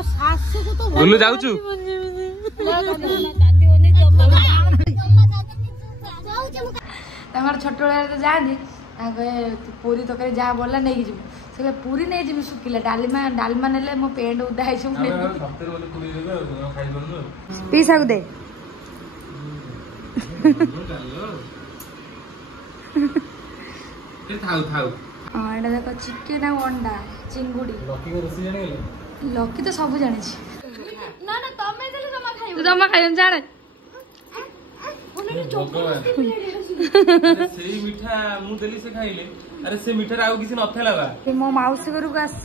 ବୁଲୁ ଯାଉଛୁ ଛୋଟ ବେଳେ ତ ଯାଆନ୍ତି ପୁରୀ ତରକାରୀ ଯାହା ବଳିଲା ନେଇକି ଯିବୁ ସେ ପୁରୀ ନେଇଯିବି ଶୁଖିଲା ଡାଲମା ନେଲେ ମୋ ପେଣ୍ଟ ଉଦା ହେଇଯିବ ପିସାକୁ ଦେ ଏଇଟା ଦେଖ ଚିକେନ ଆଉ ଅଣ୍ଡା ଚିଙ୍ଗୁଡି ଲକି ତ ସବୁ ଜାଣିଛି ଜମା ଖାଇବନି ଜାଣେ ମୋ ମାଉସୀ ଘରକୁ ଆସ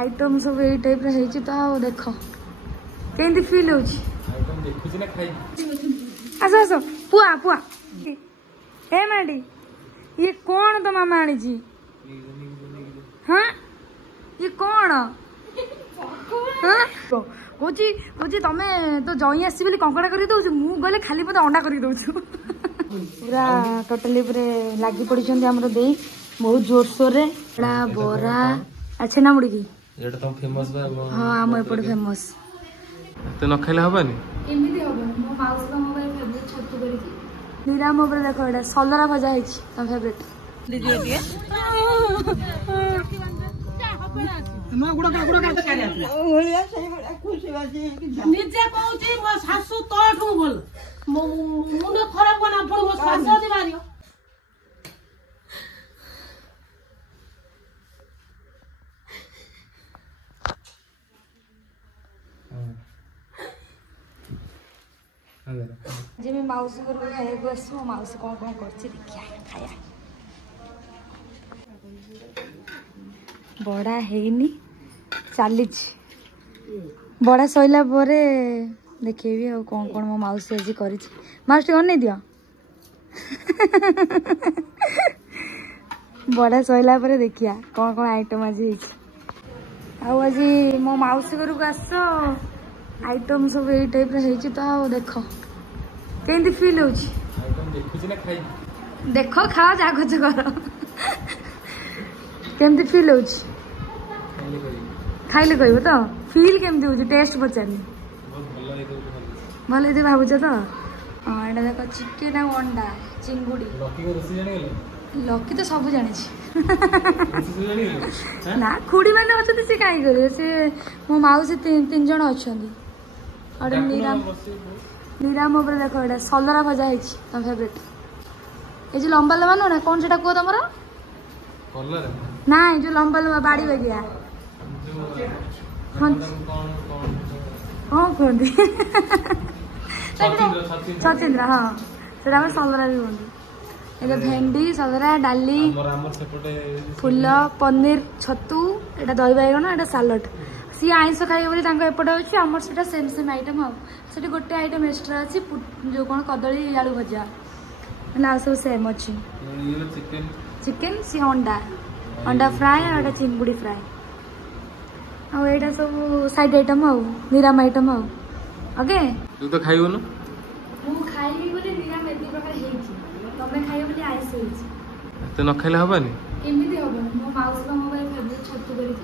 ଆଇଟମ ସବୁ ଏଇ ଟାଇପ ର ହେଇଛି ତ ଆଉ ଦେଖ କେମିତି ଫିଲ୍ ହଉଛି ଆସ ଆସ ପୁଆ ପୁଆ ଏ ମାଡି ये कौन तो मामा आनी जी हाँ ये कौन हाँ कौची कौची तमे तो जई आसी बोली कंकड़ा करी दउछु मु गले खाली मते अंडा करी दउछु पूरा टोटली पूरे लागी पड़िछन हमरो देई बहुत जोर सोर रे बड़ा बोरा अच्छे ना मुड़ी की एटा तो फेमस बा हां हम एपड़ फेमस तो न खाइले हबनी एमिति हबन मो माउस का मोबाइल फेवरेट छत्तू करी निराम ऊपर देखो एटा सलरा भजा है तम फेवरेट दीदी दिए ना गुडा गुडा का कारिया ओलिया सही बड़ा खुशी बाजी निजे कहउची मो सासू तोठू बोल मुंड खराब बना पड़ मो सासू दि मारियो जे मैं माउसी घर खाया बस मो माउसी कौन कौन करछि देखिया खाया बड़ा हेनी चली बड़ा सैला परे देखेबी आ कौन कौन मो माउसी आज कर माउसी अनै दियो बड़ा सैला परे देखिया कौन कौन आइटम आज आज मो माउसी घर को आस आइटम सब यही टाइप रही तो आओ देख केंती फील होची देख खा जागच कर केंती फील होची खाइले कहबो तो फील केमती होची टेस्ट पचारनी भले भावुच तो हाँ एटा देख चिकेन आ अंडा चिंगुड़ी लकी तो सब जानी ना खुड़ी मैंने अच्छे से कहीं करे से मो माउसी तीन जन अच्छा निराम ऊपर देखो एटा सलरा भजा है तुम फेवरेट ये जो लंबा लंबा नुह ना कौन से कह तुम ना जो लंबा लंबा बाड़ी बागिया हाँ कौन कहते छचिंद्रा हाँ से सलरा भी कहते ये भेंडी सलरा डाली फुल पनीर छतु एटा दही बैगन एटा सालड सी आइंस खाइबे बोली तांको एपटे अछि हमर सेटा सेम सेम आइटम आ सेठी गोटे आइटम एक्स्ट्रा अछि जो कोन कदली आलू भजा ना सब सेम अछि चिकन सी अंडा फ्राई और एटा चिंगुड़ी फ्राई आ एटा सब साइड आइटम आ निराम आइटम आ ओके तू तो खाइबो न मु खाइबी बोली निराम एति प्रकार हेछि तमे खाइबो बोली आइस हेछि तो न खाइले हबनी केमिति हबन मो माउस का मोबाइल फेवरेट छत्तू करी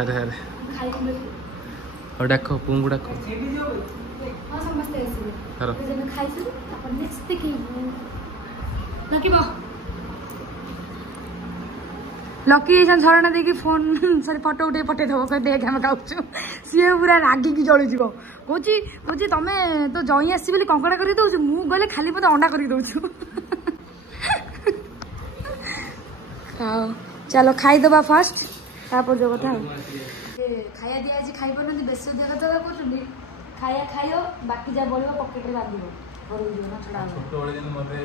अरे अरे खाइ और डाको पुंगु डाको हां समझते ऐसे हेलो जब खाइ छु अपन नेक्स्ट देखि लकी लकी सन झरणा देखि फोन सरी फोटो उठे पठे दबो कह देख हम खाउछु सिए पूरा रागी की जळि जीवो कोची तमे तो जई आसी बोली कंकड़ा करी दउछु मु गले खाली मते अंडा करी दउछु खाओ चलो खाई दबा फर्स्ट तापर जो कथा खाया दिया आज खाई पारना बेस दिया कथा कहते खाया खाइयो बाकी जा बड़ो पकेट रे बांधिबो घर जीवन छड़ा छोट बड़े दिन मते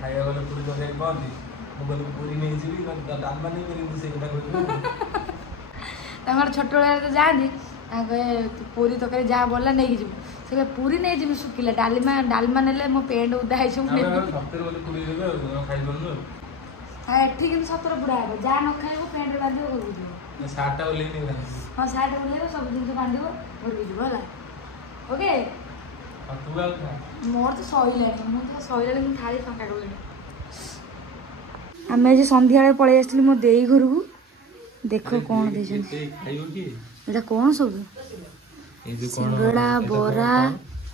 खाया गले पूरी तरकारी कहती मोबाइल पूरी नहीं जीवी डालमा नहीं करी से कथा कहती तमर छोट बड़े तो जानी पूरी तरकारी जा बळला नहीं जीव से पूरी नहीं जीव सुखिला डालमा नेले मो पेंट उदा है सब सप्ताह बोले पूरी देबे खाइ बनु हां ठीक है सतर बुढ़ा है जा न खाइबो पेंट बांधिबो घर जीव साटा ओले नहीं हां साटा ओले सब दिन से बांधिबो घर जीव होला ओके तू आ मोर तो सहीला मु तो सहीला लेकिन थाली फांका गले आमे जे संध्या पळे आस्थिली मो देई घर को देखो कौन दे खाइबो की एटा कौन सब ए जो कोन सिंगड़ा बोरा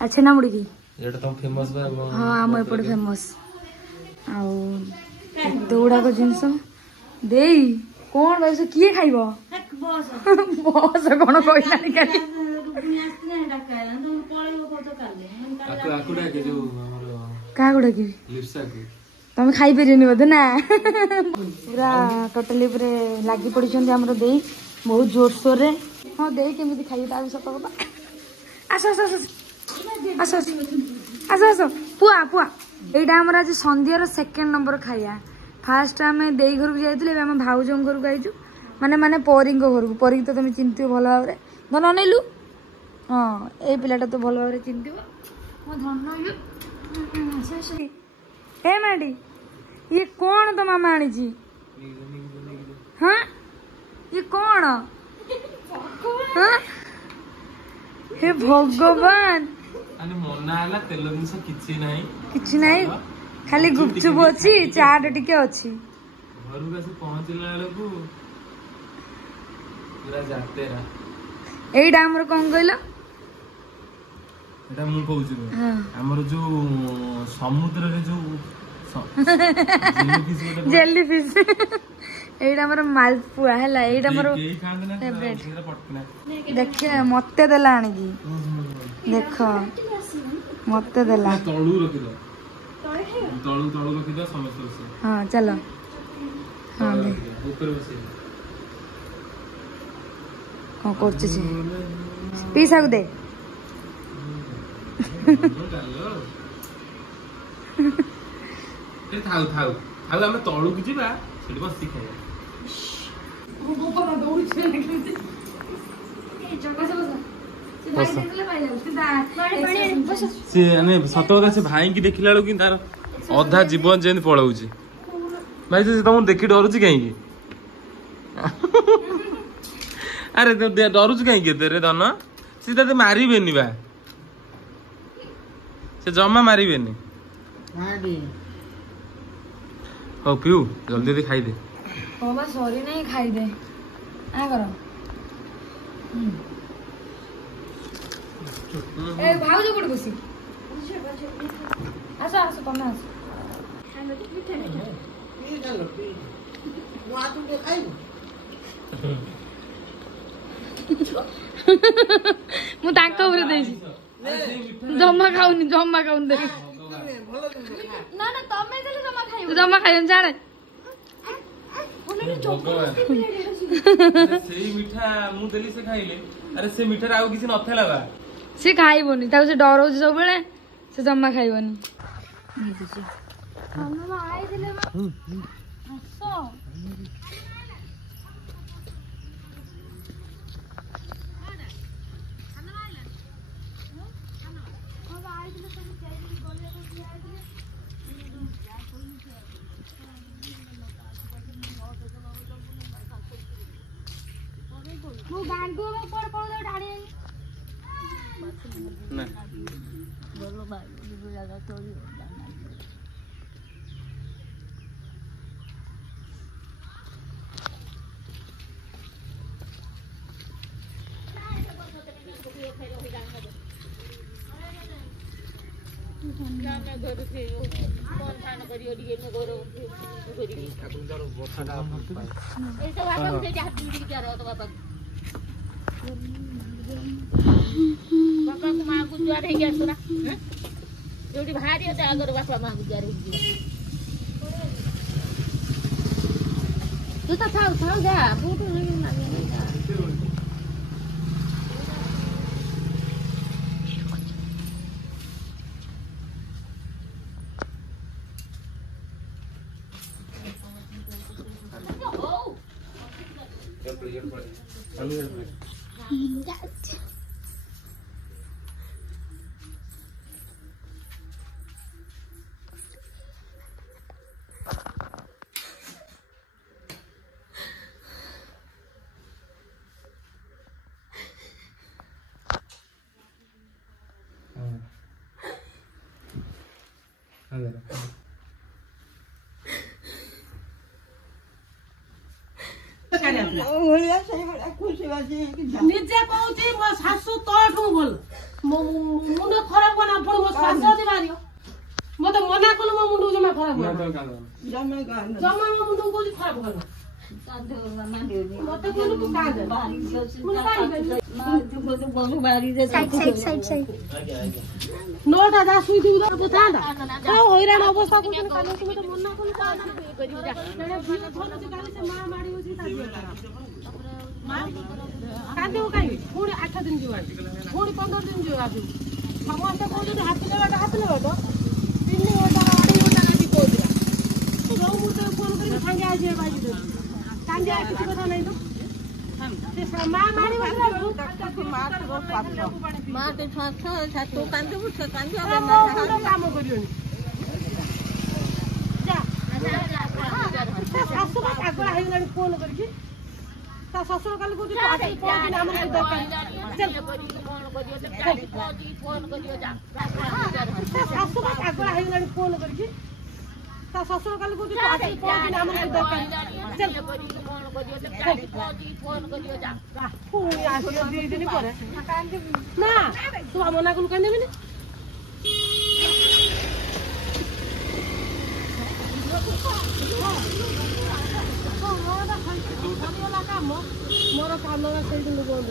आ छेना मुड़ी की एटा तो फेमस बा हाँ आम एपटे फेमस आउ गुड़ाक जिनस दे कौन भाई किए खाइब बस कौन कहला आकुडा के जो हमर क्या गुड़ा की लिप्सा के तुम खाई पारे बोधे ना पूरा टोटाली लगी पड़ी दे बहुत जोरसोर रे हाँ दे केमी खाई सत कथा आस आस आस आस आस आस आस पुआ पुआ यहाँ आम आज संध्यार सेकेंड नंबर खाइया फास्ट आम दे घर को जाइए आम भाउज घर को आईचु माने माने परी घर को परी तो तुम चिंत भल भाव धन अनेलु हाँ ये पिलाटा तो भल भाव चिंत धन ए माडी ये कौन तो मामा आनी हाँ ये कौन हाँ हे भगवान अनि मना हला तेल जिंस किछि नाही खाली गुपचुप अच्छी चाट टिके अच्छी घर को से पहुंचला बेलकू पूरा जातेरा एइडा हमर कोन कहलो एटा मु कहू छी हमर जो समुद्र रे जो जेली फिश एइडा हमर मालपुआ हला एइडा हमर फेवरेट देखिए मते देला आनी की देखो मते देला तळू रखि दो तळू तळू रखि दो समस्त से हां चलो हां दे ऊपर बसे कौन करछ छी पीसा को दे ए थाउ थाउ थाउ हम तळू की जिबा सेठी बस खाइबा ओ गोबर दौड़ी छे ए चका से सत कथा से भाई की देखला बेलू कि तार अधा जीवन जेन पळाउची भाई से तुम देखि डरुची कहीं अरे डरुची कहीं रे धन सी ते मारिबेनी बा से जमा मारिबेनी हो पिऊ जल्दी जल्दी खाई दे हो बा सॉरी नहीं खाई दे आ करो ए भाउज कोड बसी आसो आसो तमे आसो मु तांको उरे देसी जम्मा खाउनी दे ना ना तमे देले जम्मा खाइबो जम्मा खाइबो जाने सेही मिठा मु देली से खाइले अरे से मिठा आउ किसी नथेला बा से खाइबोनी ताको से डरो सब बेले से जम्मा खाइबोनी हम आइ देले हसो मु गांडू में पड़ डाड़ी ना बोलो भाई ये लगा तोड़ी बापा को मां को जुआर हे गया सुना जोडी भारी होते अगर बापा मां को जुआर हे गया तू तो थाओ जा बूट नहीं मांगे ନିଜେ କହୁଛି ମୋ ଶାଶୁ ତୋଠୁ ଭଲ ମୁଣ୍ଡ ଖରାପ କନା ପୁଣି ମୋ ଶ୍ୱାସ ଯଦି ବାହାରିବ ମତେ ମନା କଲୁ ମୋ ମୁଣ୍ଡକୁ ଜମା ଖରାପ ଜମା ମୋ ମୁଣ୍ଡକୁ କହୁଛି ଖରାପ କର ମତେ କହିଲୁ ତୁ କାନ୍ଦେ ନଅଟା ଯା ଶୁଇଥିବୁ ତ ଥାନ୍ତା ହଇରାଣ ଅବସ୍ଥା କରୁଛନ୍ତି କାଲି ତୁ ମତେ ମନା କଲୁ କାଲି ସେ ମା ମାଡ଼ି ହଉଛି କାନ୍ଦିବୁ କାହିଁକି ପୁଣି 8 ଦିନ ଯିବ ପୁଣି 15 ଦିନ ଯିବ ଆସିବୁ ସମସ୍ତେ କହୁଛନ୍ତି ହାତିଲେ ବାଟ 3 ଘଣ୍ଟା 2.5 ଘଣ୍ଟା କାଟି କହୁଥିଲା ଯୋଉ ମୁଁ ତ ଫୋନ କରିକି ସାଙ୍ଗେ ଆସିବେ ବାଜି ଦେବି କାନ୍ଦିଆ କିଛି କଥା ନାହିଁ ତ ମା ମାଡ଼ି କାମ କରିବନି ଶାଶୁ ବା ପାଗଳା ହେଇଗଲାଣି ଫୋନ କରିକି ତା ଶ୍ୱଶୁର କାଲି କହୁଛି ଆମର ଦରକାର ଶାଶୁ ବା ପାଗଳା ହେଇଗଲାଣି ଫୋନ କରିକି ତା ଶ୍ୱଶୁର କାଲି କହୁଛି ଆମର ଦରକାର ପୁଣି ଆସିବ 2 ଦିନ ପରେ ନା ତୁ ମନା କଲୁ କାନ୍ଦିବିନି କାମ ମୋର କାମ ସେଇଦିନ ବନ୍ଦ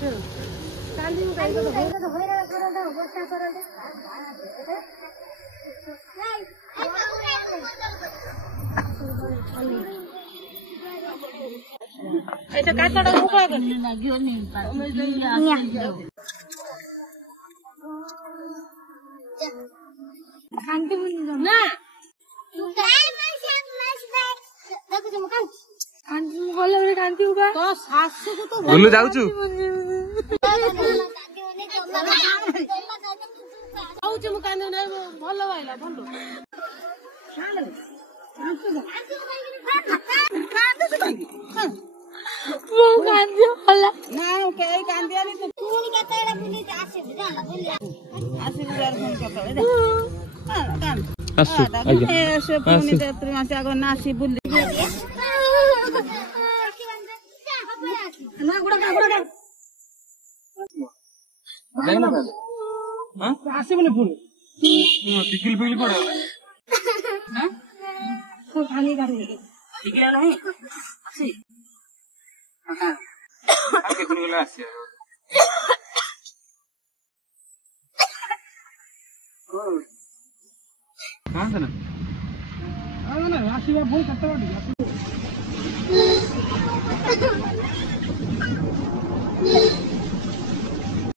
ହେଇଛି କାନ୍ଦିବୁ ଏଇଟା କାଚଟା ଉପାୟ କରି ନା ତ ଶାଶୁକୁ ତ ବୁଲୁ ଯାଉଛୁ କହୁଛି ମୁଁ କାନ୍ଦି ଭଲ ଭାଇଲା ଭଲ ଆସିବନି ପୁଣି ଟିକିଲି ଫିକିଲି ପଡେ ଆସିବା ପୁଣି କେତେ